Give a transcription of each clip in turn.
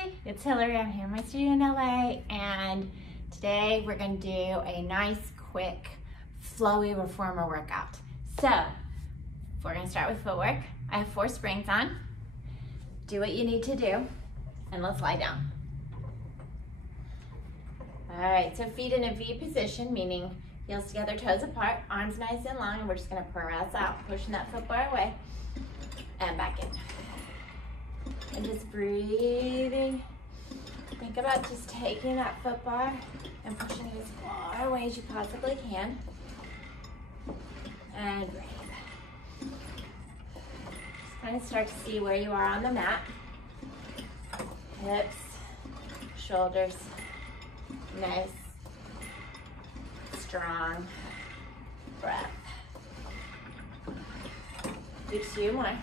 Hi, it's Hillary. I'm here in my studio in LA, and today we're going to do a nice, quick, flowy reformer workout. So, we're going to start with footwork. I have 4 springs on. Do what you need to do, and let's lie down. All right, so feet in a V position, meaning heels together, toes apart, arms nice and long, and we're just going to press out, pushing that foot bar away, and back in. And just breathing. Think about just taking that foot bar and pushing it as far away as you possibly can. And breathe. Just kind of start to see where you are on the mat. Hips, shoulders, nice, strong breath. Do 2 more.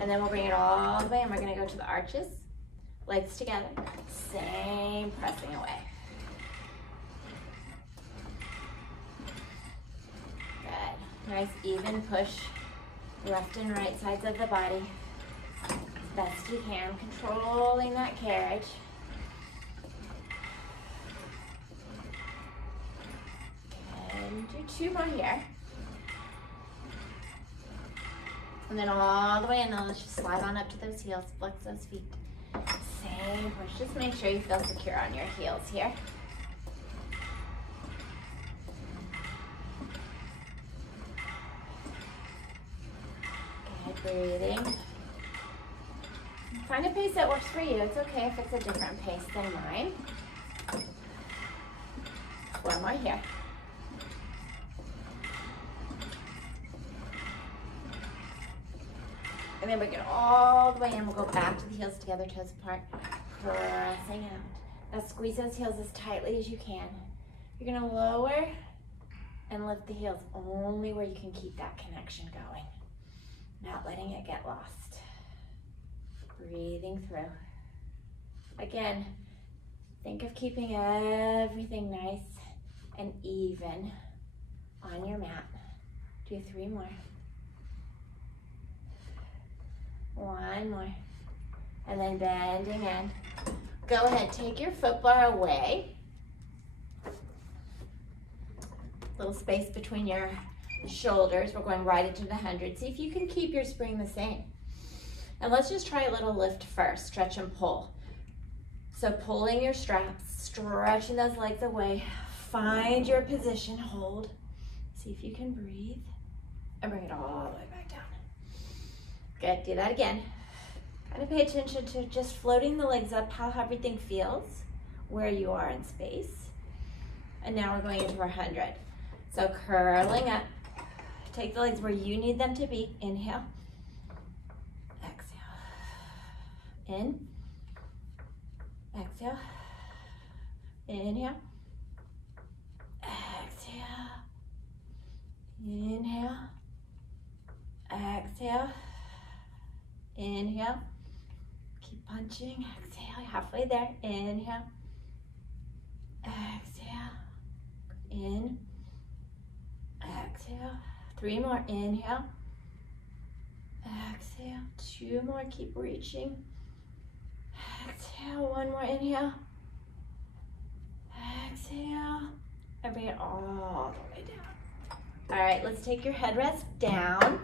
And then we'll bring it all the way, and we're gonna go to the arches, legs together, same pressing away. Good, nice even push, left and right sides of the body, as best you can, controlling that carriage. And do 2 more here. And then all the way in, let's just slide on up to those heels, flex those feet. Same push, just make sure you feel secure on your heels here. Good, breathing. Find a pace that works for you. It's okay if it's a different pace than mine. 4 more here. And then bring it all the way in. We'll go back to the heels together, toes apart, pressing out. Now squeeze those heels as tightly as you can. You're gonna lower and lift the heels only where you can keep that connection going. Not letting it get lost. Breathing through. Again, think of keeping everything nice and even on your mat. Do 3 more. 1 more, and then bending in. Go ahead, take your foot bar away. Little space between your shoulders. We're going right into the 100. See if you can keep your spring the same. And let's just try a little lift first, stretch and pull. So pulling your straps, stretching those legs away. Find your position, hold. See if you can breathe, and bring it all the way back down. Good, do that again. Kind of pay attention to just floating the legs up, how everything feels, where you are in space. And now we're going into our 100. So curling up, take the legs where you need them to be. Inhale, exhale, in, exhale, inhale, exhale, inhale, exhale. Inhale, keep punching, exhale, halfway there, inhale, exhale, in, exhale, 3 more, inhale, exhale, 2 more, keep reaching, exhale, 1 more, inhale, exhale, and bring it all the way down. All right, let's take your headrest down.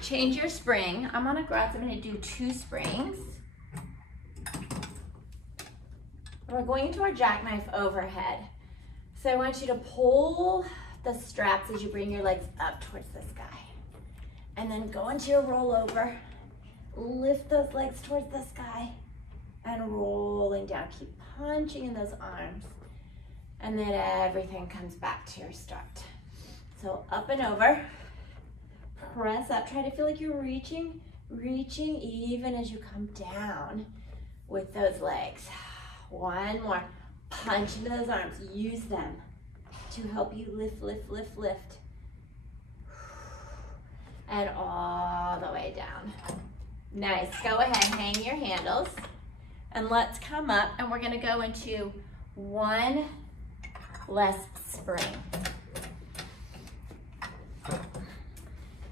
Change your spring. I'm on a grass. I'm going to do 2 springs. We're going into our jackknife overhead. So I want you to pull the straps as you bring your legs up towards the sky. And then go into your rollover. Lift those legs towards the sky and rolling down. Keep punching in those arms. And then everything comes back to your start. So up and over. Press up, try to feel like you're reaching even as you come down with those legs. 1 more, punch into those arms, use them to help you lift, lift, lift, lift. And all the way down. Nice, go ahead, hang your handles, and let's come up, and we're gonna go into 1 less spring.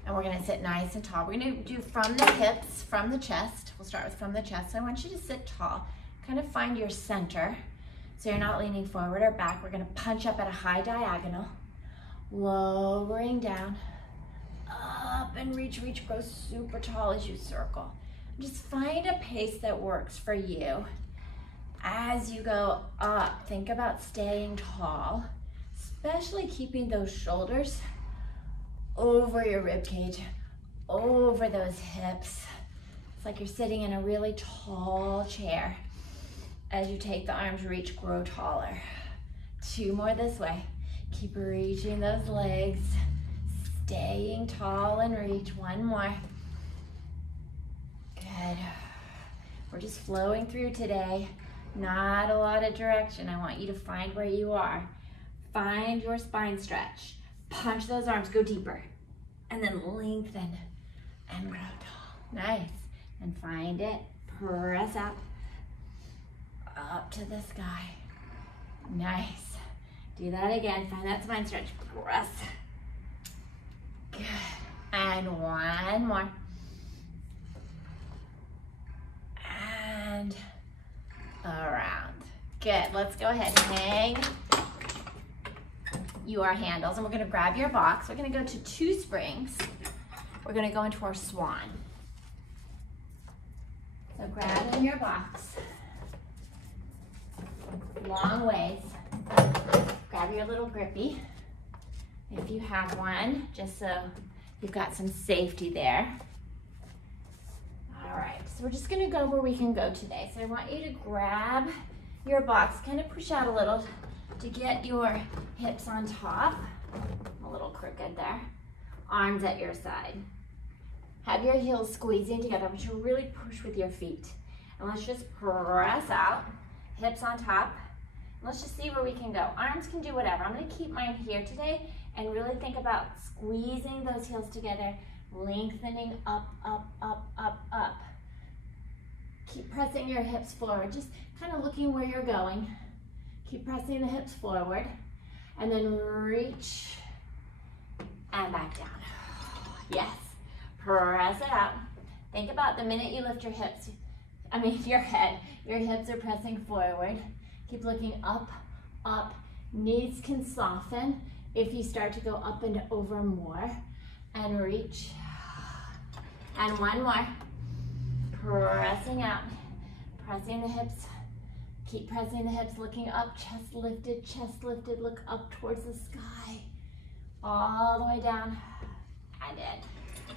And we're gonna sit nice and tall. We're gonna do from the hips, from the chest. We'll start with from the chest. So I want you to sit tall, kind of find your center. So you're not leaning forward or back. We're gonna punch up at a high diagonal, lowering down, up and reach, grow super tall as you circle. Just find a pace that works for you. As you go up, think about staying tall, especially keeping those shoulders over your rib cage, over those hips. It's like you're sitting in a really tall chair. As you take the arms, reach, grow taller. 2 more this way. Keep reaching those legs, staying tall and reach. 1 more. Good. We're just flowing through today. Not a lot of direction. I want you to find where you are. Find your spine stretch. Punch those arms, go deeper. And then lengthen and grow tall. Nice. And find it. Press out. Up to the sky. Nice. Do that again. Find that spine stretch. Press. Good. And 1 more. And around. Good. Let's go ahead and hang your handles, and we're going to grab your box. We're going to go to 2 springs. We're going to go into our swan. So grab in your box. Long ways. Grab your little grippy, if you have one, just so you've got some safety there. All right, so we're just gonna go where we can go today. So I want you to grab your box, kind of push out a little to get your hips on top. A little crooked there. Arms at your side. Have your heels squeezing together, but you really push with your feet. And let's just press out, hips on top. Let's just see where we can go. Arms can do whatever. I'm gonna keep mine here today and really think about squeezing those heels together, lengthening up, up, up, up, up. Keep pressing your hips forward, just kind of looking where you're going. Keep pressing the hips forward, and then reach and back down. Yes, press it out. Think about the minute you lift your hips, your head, your hips are pressing forward. Keep looking up, up. Knees can soften if you start to go up and over more. And reach. And 1 more. Pressing out. Pressing the hips. Keep pressing the hips, looking up, chest lifted, look up towards the sky. All the way down. And in.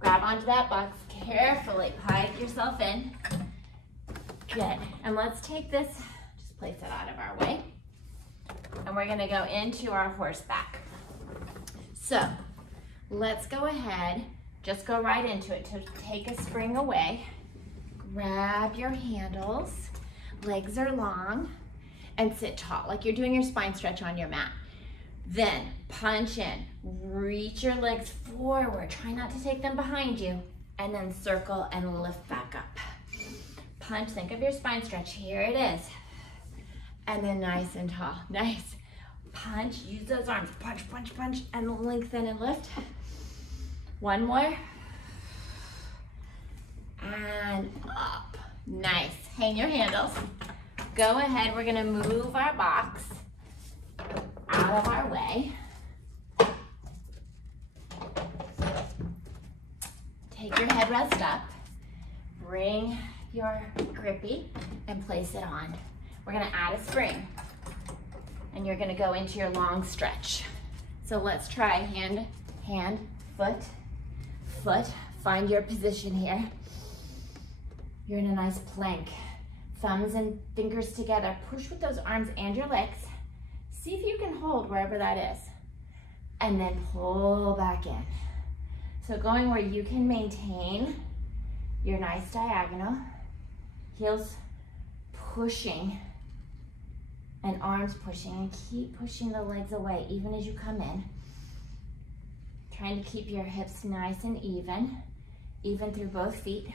Grab onto that box carefully. Pipe yourself in. Good. And let's take this, place it out of our way. And we're gonna go into our horseback. So let's go ahead, just go right into it. To take a spring away, grab your handles, legs are long, and sit tall, like you're doing your spine stretch on your mat. Then punch in, reach your legs forward, try not to take them behind you, and then circle and lift back up. Punch, think of your spine stretch, here it is. And then nice and tall, nice. Punch, use those arms, punch, punch, punch, and lengthen and lift. 1 more. And up, nice. Hang your handles. Go ahead, we're gonna move our box out of our way. Take your headrest up, bring your grippy and place it on. We're gonna add a spring and you're gonna go into your long stretch. So let's try hand, hand, foot, foot. Find your position here. You're in a nice plank. Thumbs and fingers together. Push with those arms and your legs. See if you can hold wherever that is. And then pull back in. So going where you can maintain your nice diagonal. Heels pushing and arms pushing, and keep pushing the legs away even as you come in. Trying to keep your hips nice and even through both feet.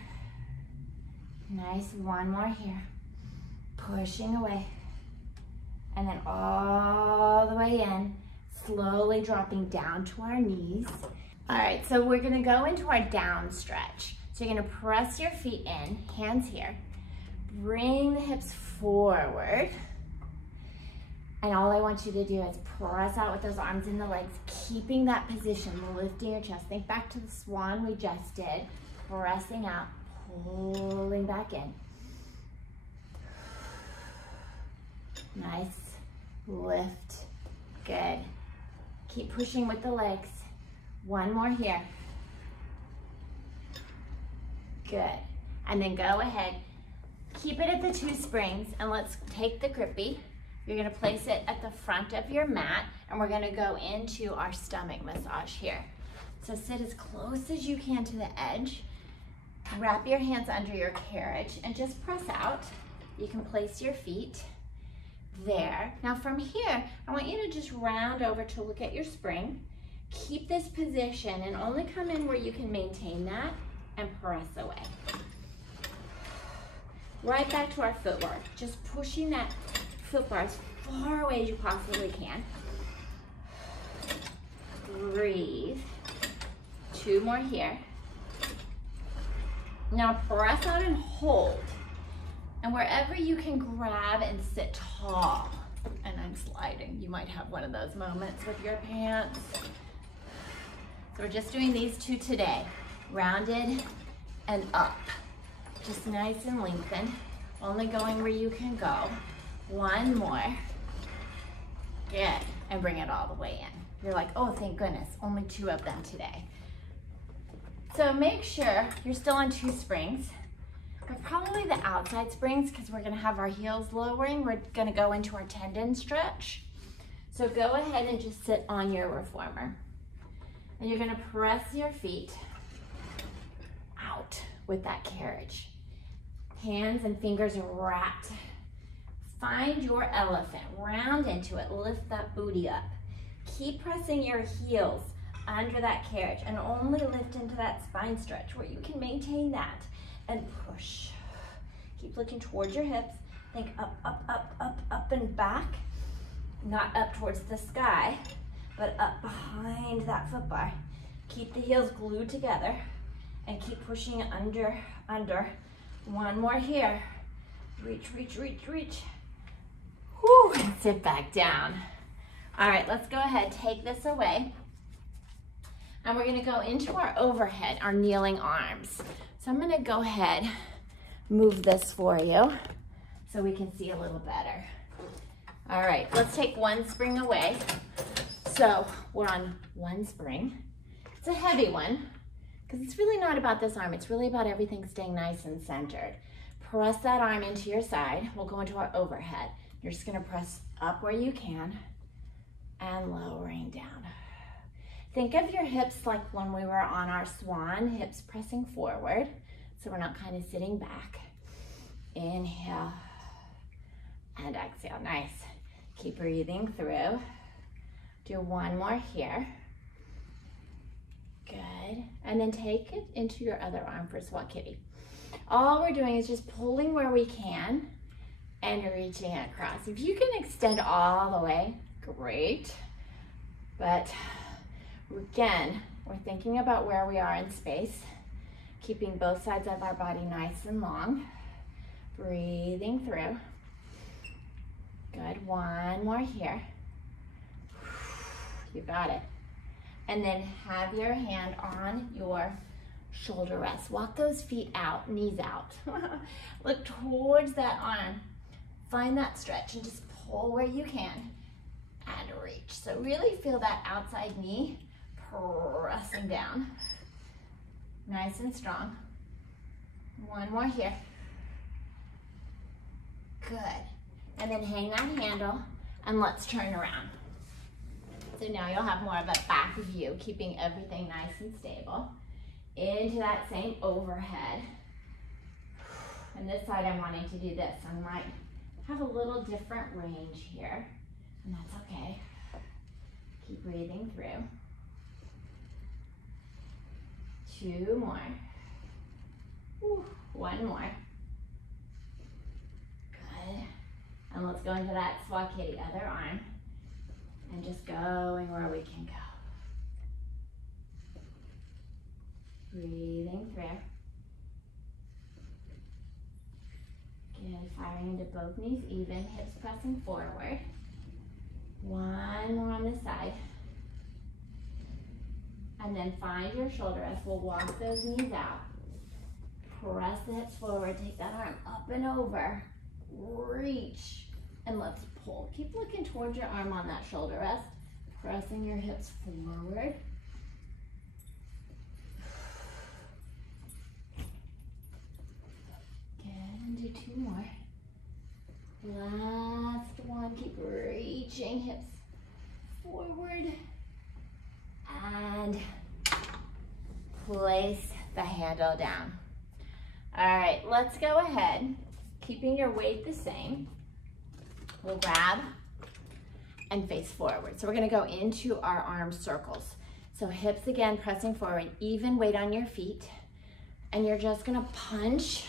Nice, 1 more here. Pushing away. And then all the way in, slowly dropping down to our knees. All right, so we're gonna go into our down stretch. So you're gonna press your feet in, hands here. Bring the hips forward. And all I want you to do is press out with those arms and the legs, keeping that position, lifting your chest. Think back to the swan we just did. Pressing out, pulling back in. Nice, lift, good. Keep pushing with the legs. One more here. Good. And then go ahead, keep it at the 2 springs, and let's take the grippy. You're gonna place it at the front of your mat, and we're gonna go into our stomach massage here. So sit as close as you can to the edge. Wrap your hands under your carriage and just press out. You can place your feet there. Now from here, I want you to just round over to look at your spring. Keep this position and only come in where you can maintain that and press away. Right back to our footwork. Just pushing that foot bar as far away as you possibly can. Breathe. 2 more here. Now press out and hold. And wherever you can grab and sit tall. And I'm sliding. You might have one of those moments with your pants. So we're just doing these 2 today. Rounded and up. Just nice and lengthened. Only going where you can go. 1 more. Good. And bring it all the way in. You're like, oh, thank goodness, only 2 of them today. So make sure you're still on 2 springs, but probably the outside springs, because we're gonna have our heels lowering. We're gonna go into our tendon stretch. So go ahead and just sit on your reformer. And you're gonna press your feet out with that carriage. Hands and fingers are wrapped. Find your elephant, round into it, lift that booty up. Keep pressing your heels under that carriage and only lift into that spine stretch where you can maintain that and push. Keep looking towards your hips. Think up, up, up, up, up and back. Not up towards the sky, but up behind that foot bar. Keep the heels glued together and keep pushing under, under. 1 more here. Reach, reach, reach, reach. Whew, and sit back down. All right, let's go ahead, take this away. And we're gonna go into our overhead, our kneeling arms. So I'm gonna go ahead, move this for you so we can see a little better. All right, let's take 1 spring away. So we're on 1 spring. It's a heavy one because it's really not about this arm. It's really about everything staying nice and centered. Press that arm into your side. We'll go into our overhead. You're just gonna press up where you can and lowering down. Think of your hips like when we were on our swan, hips pressing forward, so we're not kind of sitting back. Inhale and exhale, nice. Keep breathing through. Do 1 more here. Good, and then take it into your other arm for squat kitty. All we're doing is just pulling where we can and reaching across. If you can extend all the way, great. But again, we're thinking about where we are in space, keeping both sides of our body nice and long. Breathing through. Good, 1 more here. You got it. And then have your hand on your shoulder rest. Walk those feet out, knees out. Look towards that arm. Find that stretch and just pull where you can and reach. So really feel that outside knee pressing down. Nice and strong. 1 more here. Good. And then hang that handle and let's turn around. So now you'll have more of a back view, keeping everything nice and stable. Into that same overhead. And this side I'm wanting to do this. I might have a little different range here, and that's okay. Keep breathing through. 2 more. Whew, 1 more. Good. And let's go into that squat kitty, other arm. And just going where we can go. Breathing through. Good, firing into both knees even, hips pressing forward. One more on this side. And then find your shoulder rest. We'll walk those knees out. Press the hips forward, take that arm up and over. Reach, and let's pull. Keep looking towards your arm on that shoulder rest. Pressing your hips forward. Good, and do two more. Last one, keep reaching, hips forward. And place the handle down. All right, let's go ahead, keeping your weight the same. We'll grab and face forward. So we're gonna go into our arm circles. So hips again, pressing forward, even weight on your feet. And you're just gonna punch,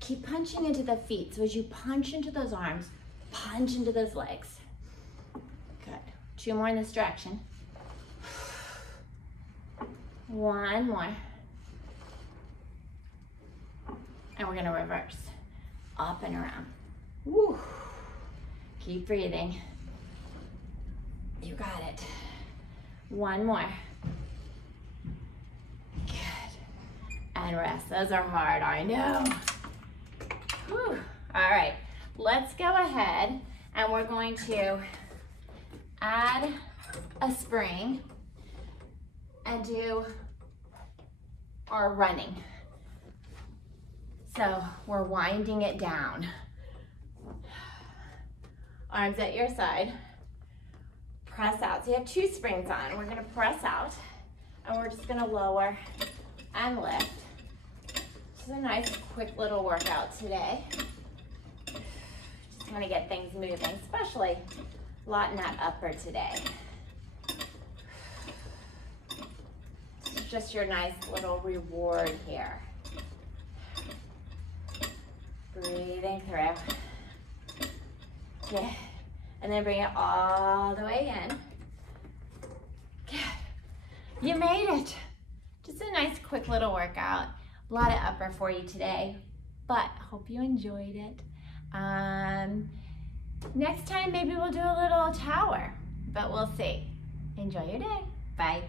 keep punching into the feet. So as you punch into those arms, punch into those legs. Good, two more in this direction. One more. And we're gonna reverse, up and around. Woo. Keep breathing. You got it. One more. Good. And rest. Those are hard, I know. Whew. All right, let's go ahead and we're going to add a spring and do our running. So we're winding it down. Arms at your side. Press out. So you have two springs on. We're gonna press out and we're just gonna lower and lift. This is a nice quick little workout today. Just wanna get things moving, especially a lot in that upper today. This is just your nice little reward here. Breathing through. Good. And then bring it all the way in. Good. You made it. Just a nice quick little workout. A lot of upper for you today, but hope you enjoyed it. Next time maybe we'll do a little tower, but we'll see. Enjoy your day. Bye.